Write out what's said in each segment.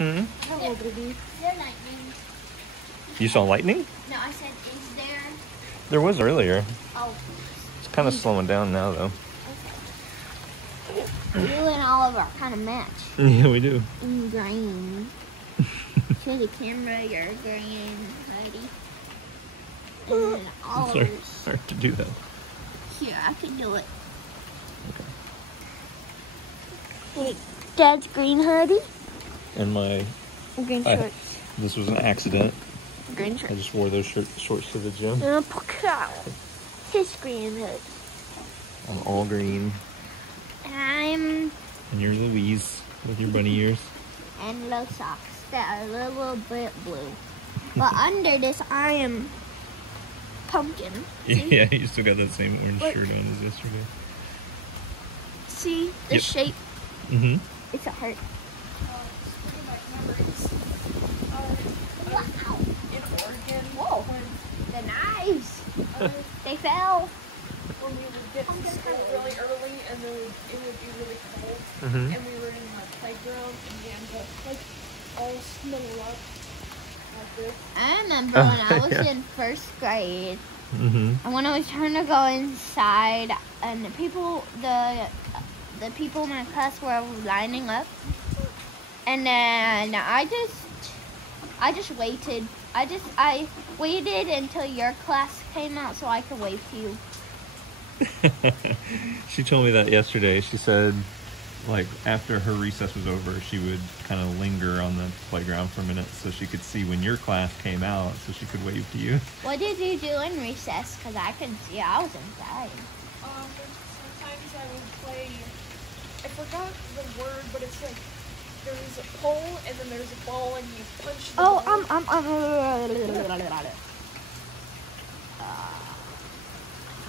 Hmm? Hello, baby. Is there lightning? You saw lightning? No, I said, is there? There was earlier. Oh, It's kind of slowing down now, though. you and Oliver kind of match Yeah, we do. in green. To the camera, you're green, Heidi. And then It's Oliver's hard to do that. here. I can do it. Wait, Dad's green hoodie. And my Green I- shorts. this was an accident. Green I shorts. just wore those shorts to the gym. And his green hood. I'm all green. I'm And you're Louise with your bunny ears. and low socks that are a little bit blue. But under this, I am pumpkin. See? Yeah, you still got that same orange Look. shirt on as yesterday. See the Yep. shape? Mm-hmm. It's a heart. Speaking of memories, Wow. in Oregon, Whoa. The knives. They fell. when we would get to school really early and then it would be really cold Mm-hmm. and we were in our playground and we had to like all snuggle up like this. I remember when I was Yeah. in first grade, Mm-hmm. and when I was trying to go inside, and the people in my class were lining up, and then I just waited. I waited until your class came out so I could wave to you. She told me that yesterday. She said, like, after her recess was over, she would kind of linger on the playground for a minute so she could see when your class came out so she could wave to you. What did you do in recess? Because I couldn't see. I was inside. Sometimes I would play, I forgot the word, but it's like there's a pole and then there's a ball and you punch the ball.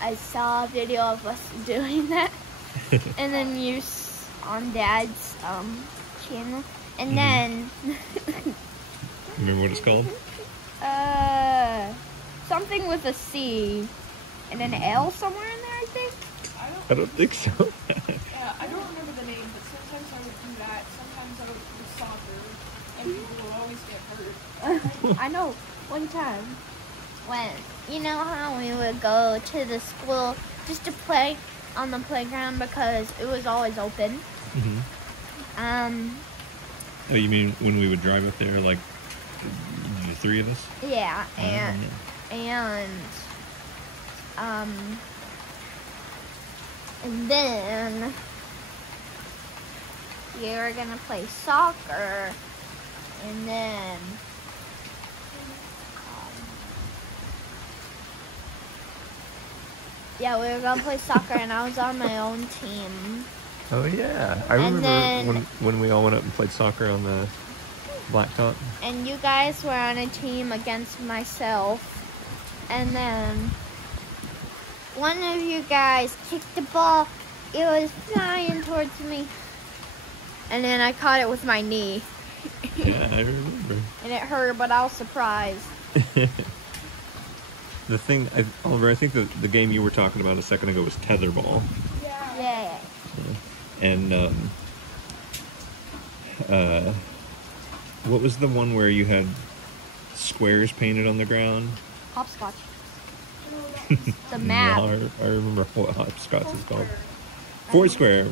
I saw a video of us doing that, and then on Dad's channel, and then Remember what it's called? something with a C and an L somewhere in there, I think. I don't think so. Yeah, I don't remember the name, but sometimes I would do that. Sometimes I would do soccer and people would always get hurt. I know one time when, you know how we would go to the school just to play on the playground because it was always open. Mm-hmm. Oh, you mean when we would drive up there, like the three of us? Yeah, Oh, and then you were gonna play soccer, and then yeah, we were gonna play soccer, and I was on my own team. Oh yeah, I And remember then- when we all went up and played soccer on the blacktop. And you guys were on a team against myself. And then one of you guys kicked the ball. It was flying towards me. And then I caught it with my knee. Yeah, I remember. And it hurt, but I was surprised. The thing, Oliver, I think the game you were talking about a second ago was tetherball, Yeah. and what was the one where you had squares painted on the ground? Hopscotch. The map. No, I remember what hopscotch is called. Foursquare.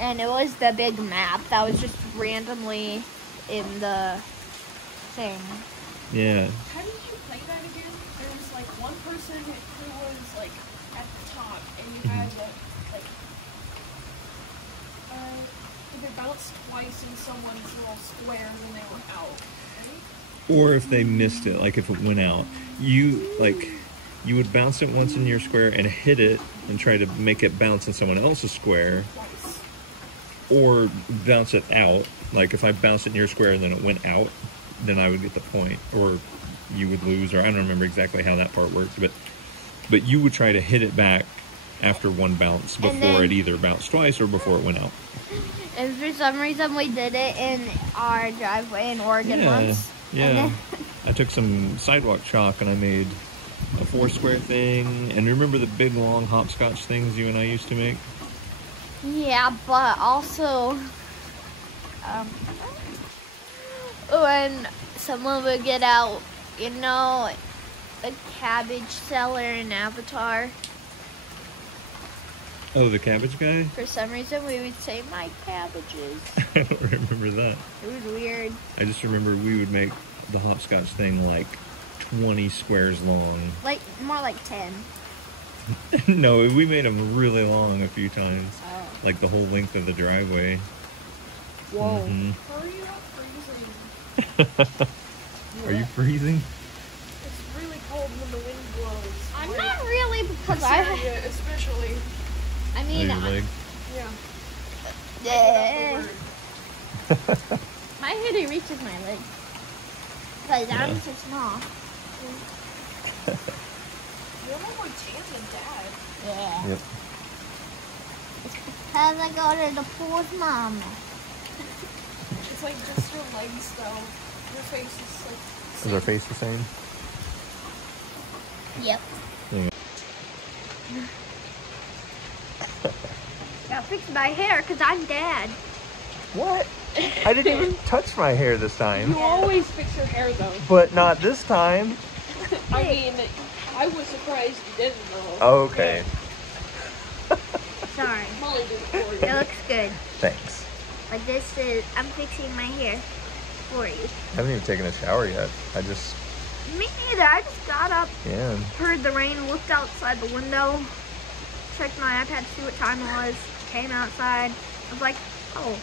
And it was the big map that was just randomly in the thing. Yeah. How did you play that again? There was like one person who was like at the top and you had like they bounced twice in someone's little square when they were out, right? Or if they missed it, like if it went out, you would bounce it once in your square and hit it and try to make it bounce in someone else's square, Twice. or bounce it out. Like if I bounced it in your square and then it went out, then I would get the point, or you would lose, or I don't remember exactly how that part worked, but you would try to hit it back after one bounce before then- it either bounced twice or before it went out. And for some reason, we did it in our driveway in Oregon once. Yeah. And then- I took some sidewalk chalk and I made a foursquare thing. And remember the big long hopscotch things you and I used to make? Yeah, but also, when someone would get out, you know, a cabbage seller in Avatar. Oh, the cabbage guy? For some reason, we would say, "My cabbages." I don't remember that. It was weird. I just remember we would make the hopscotch thing like 20 squares long. Like, more like 10. No, we made them really long a few times. Oh. Like the whole length of the driveway. Whoa. Mhm. Hurry up, freezing. Are you freezing? It's really cold when the wind blows. I'm Like, not really, because this area especially. I Oh, mean, your leg? Yeah. my hoodie reaches my leg. Because I'm Yeah. so small. You're more tan than Dad. Yeah. Yep. It's because I go to the pool with Mama. It's like just your legs though. Your face is like. Is our face the same? Yep. Yeah. Gotta fix my hair because I'm Dad. What? I didn't even touch my hair this time. You always fix your hair though. But not this time. I mean, I was surprised you didn't though. Oh, okay. Sorry. Molly did it for It you. looks good. Thanks. But this is, I'm fixing my hair for you. I haven't even taken a shower yet. I just, Me neither. I just got up, yeah. heard the rain, looked outside the window, checked my iPad to see what time it was, came outside. I was like, oh.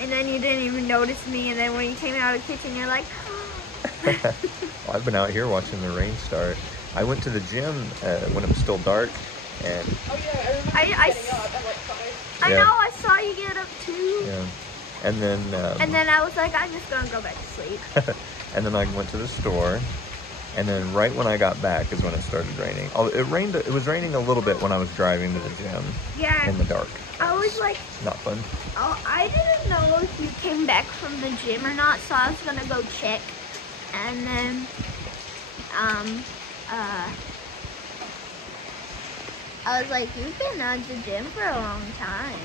And then you didn't even notice me. And then when you came out of the kitchen, you're like, Well, I've been out here watching the rain start. I went to the gym when it was still dark, and Oh yeah, I remember you I getting up at like 5. I Yeah. know, I saw you get up too. yeah, and then And then I was like, I'm just gonna go back to sleep. and then I went to the store, and then right when I got back is when it started raining. Oh, it rained. It was raining a little bit when I was driving to the gym Yeah, in the dark. I was like, Not fun. oh, I didn't know if you came back from the gym or not, so I was gonna go check. And then, I was like, you've been at the gym for a long time.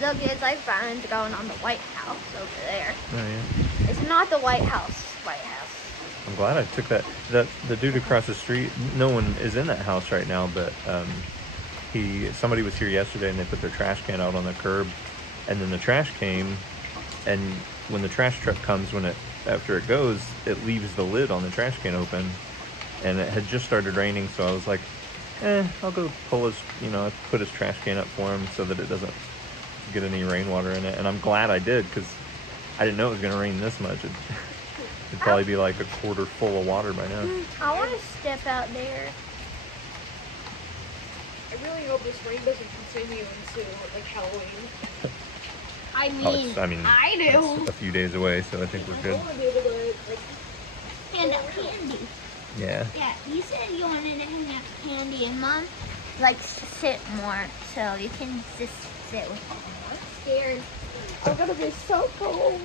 Look, it's like Brian's going on the White House over there. Oh yeah. It's not the White House. I'm glad I took that. The dude across the street. No one is in that house right now, but somebody was here yesterday and they put their trash can out on the curb, and then the trash came, and when the trash truck comes, after it goes, it leaves the lid on the trash can open, and it had just started raining, so I was like, I'll go pull I put his trash can up for him so that it doesn't get any rainwater in it, and I'm glad I did, because I didn't know it was going to rain this much. It'd probably be like a quarter full of water by now. I want to step out there. I really hope this rain doesn't continue into like Halloween. I I mean, I do. it's a few days away, so I think we're I good. want to be able to like. Candy. Yeah. Yeah, you said you wanted to hang out candy, and Mom likes to sit more, so you can just sit with me. I'm scared. I'm gonna be so cold.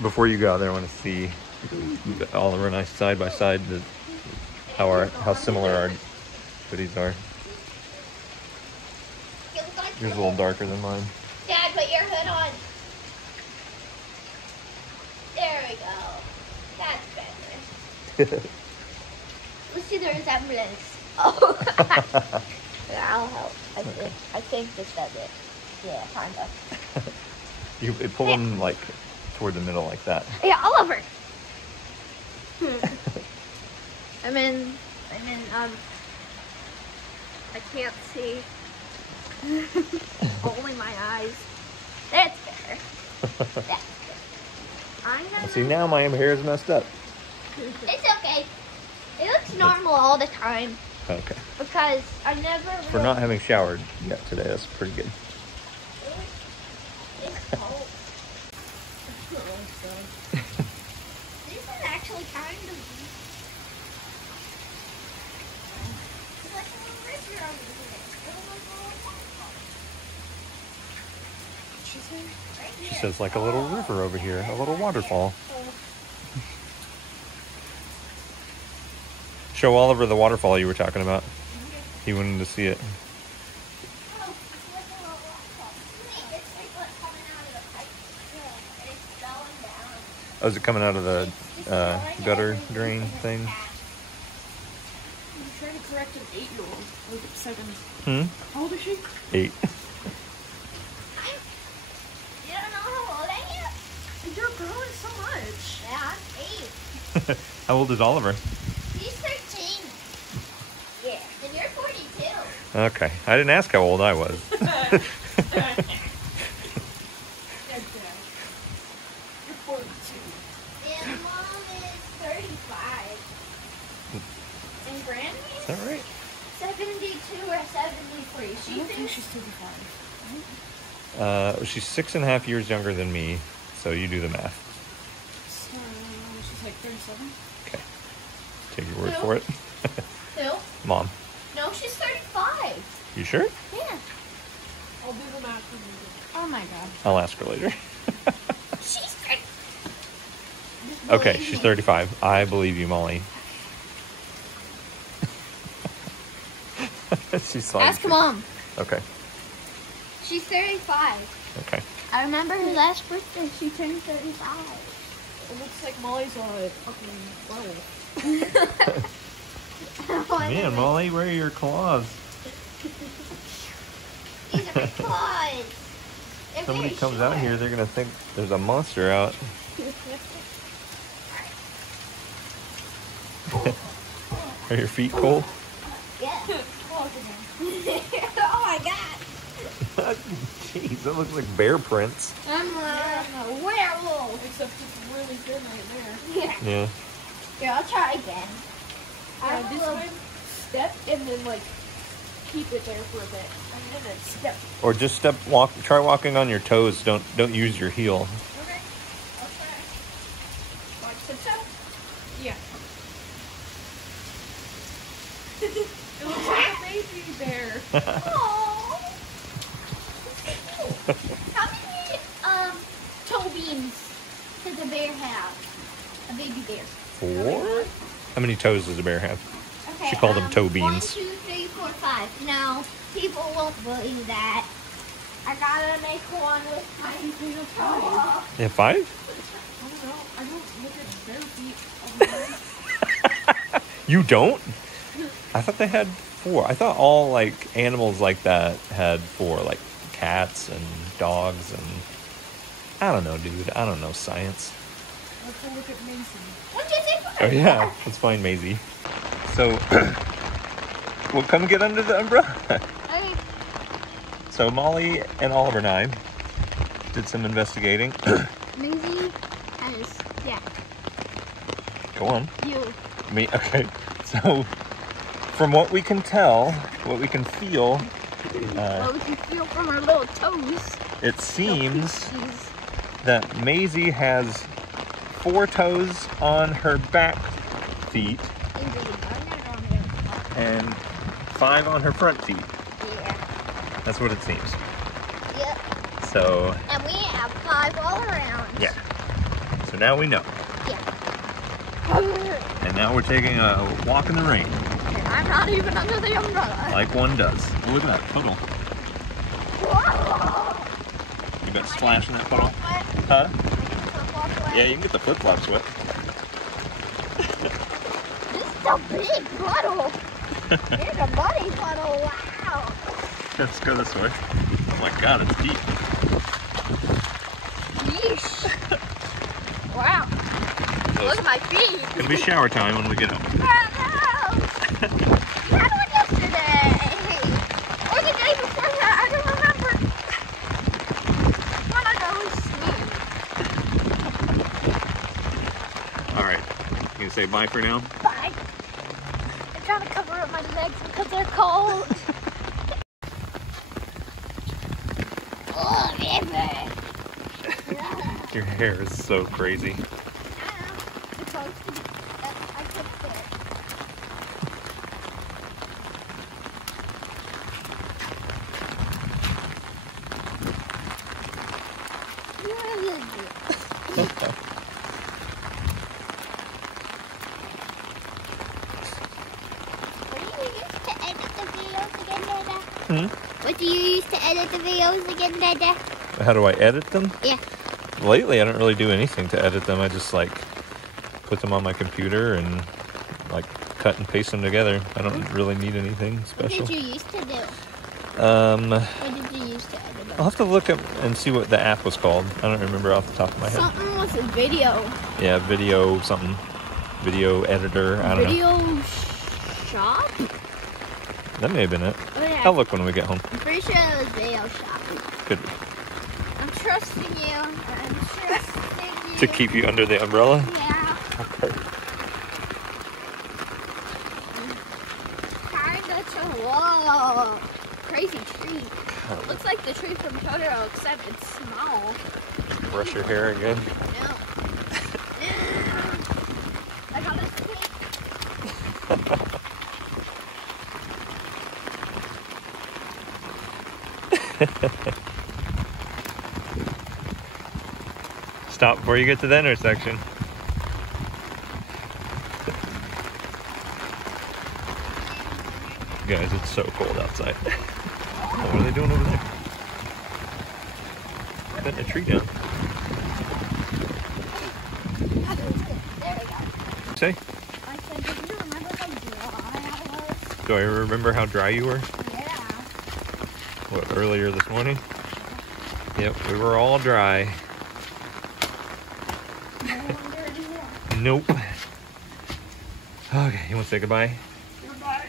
Before you go out there, I want to see Oliver and I side by side how similar our hoodies are. Yours a little darker than mine. Dad, put your hood on. There we go. That's better. Let's see the resemblance. Oh. I'll help. I think this does it. Yeah, kind of. You pull them like toward the middle like that. Yeah, Oliver. And then, I can't see. Only my eyes. That's better. That's better. I'm gonna... See, now my hair is messed up. It's okay. It looks normal all the time Okay. because I never. For not having showered yet today, that's pretty good. It's cold. This is actually kind of. It's like a little river over here. Right She here. says like a little river over here, a little waterfall. Show Oliver the waterfall you were talking about. He wanted to see it. Oh, it's like a little waterfall. It's like what's coming out of the pipe. And it's going down. Oh, is it coming out of the gutter drain thing? I'm trying to correct an 8-year-old. Like 7. How old is she? 8. You don't know how old I am? You're growing so much. Yeah, I'm 8. How old is Oliver? He's 13. Yeah, and you're 42. Okay. I didn't ask how old I was. You're 42. And Mom is 35. And Granny Is that right? 72 or 73. I don't think she's 35. She's 6.5 years younger than me, so you do the math. So she's like 37. Okay. Take your word Who? for it. Who? Mom. No, she's 35. You sure? Yeah. I'll do the math for you. Oh my god. I'll ask her later. She's 30. Okay, she's 35. I believe you, Molly. She's fine. Ask Mom. Okay. She's 35. Okay. I remember her last birthday. She turned 35. It looks like Molly's a fucking werewolf. Man, Molly, where are your claws? These are my claws. They're Somebody very comes out short. here, they're gonna think there's a monster out. Are your feet cold? Yeah. Oh, Oh my god. Jeez, that looks like bear prints. I'm a werewolf. except it's really thin right there. Yeah. Yeah. Here, I'll try again. This time, step and then like keep it there for a bit, and then step. Or just try walking on your toes. Don't use your heel. Okay, I'll try. Like tiptoe? Yeah. It looks like a baby bear. Aww. How many toe beans does a bear have? A baby bear. 4? How many toes does a bear have? Okay. She called them toe beans. 1, 2, 3, 4, 5. No, people won't believe that. I gotta make one with my toe. They have 5? I don't know. I don't look at bear feet all the time. You don't? I thought they had 4. I thought all like animals like that had 4, like cats and dogs and I don't know, dude. I don't know science. Let's go look at Mason. What did they Oh yeah, let's find Maisie. So we'll come get under the umbrella. Okay. So Molly and Oliver and I did some investigating. Maisie has, yeah, Go on. you. Me, okay. So from what we can tell, what we can feel, Well, we can feel from her little toes. it seems She's that Maisie has 4 toes on her back feet and 5 on her front feet. Yeah. That's what it seems. Yep. So, And we have 5 all around. yeah. So now we know. Yeah. And now we're taking a walk in the rain, And I'm not even under the umbrella. like one does. Oh, look at that puddle. Whoa. You got splash in that puddle? What? Huh? Walk away. Yeah, you can get the flip-flops wet. This is a big puddle. Here's a muddy puddle. Wow. Let's go this way. Oh my god, it's deep. Yeesh. Wow. Look at my feet. It's gonna be shower time when we get home. Oh, no. That was yesterday. Or the day before that. I don't remember. One of those. Alright, you gonna say bye for now? Bye. I'm trying to cover up my legs because they're cold. Oh, river. Your hair is so crazy. What do you use to edit the videos again, Dada? How do I edit them? Yeah. Lately, I don't really do anything to edit them. I just like put them on my computer and like cut and paste them together. I don't really need anything special. What did you used to do? What did you used to edit? I'll have to look up and see what the app was called. I don't remember off the top of my head. Something with a video. Yeah, video something. Video editor. I don't know. Video shop? That may have been it. Oh, yeah. I'll look when we get home. I'm pretty sure it was video shop. Could be. I'm trusting you. I'm trusting you. To keep you under the umbrella? Yeah. Okay. Kinda whoa. Crazy tree. Looks like the tree from Totoro, except it's small. Brush your hair again. No. I got a stick. Stop before you get to the intersection. Guys, it's so cold outside. Oh, what are they doing over there? Cutting a tree down. There we go. Say, I said, do you remember how dry I was? do I remember how dry you were? Yeah. What, earlier this morning? Yep, we were all dry. No wonder anymore. Nope. Okay, you want to say goodbye? Goodbye.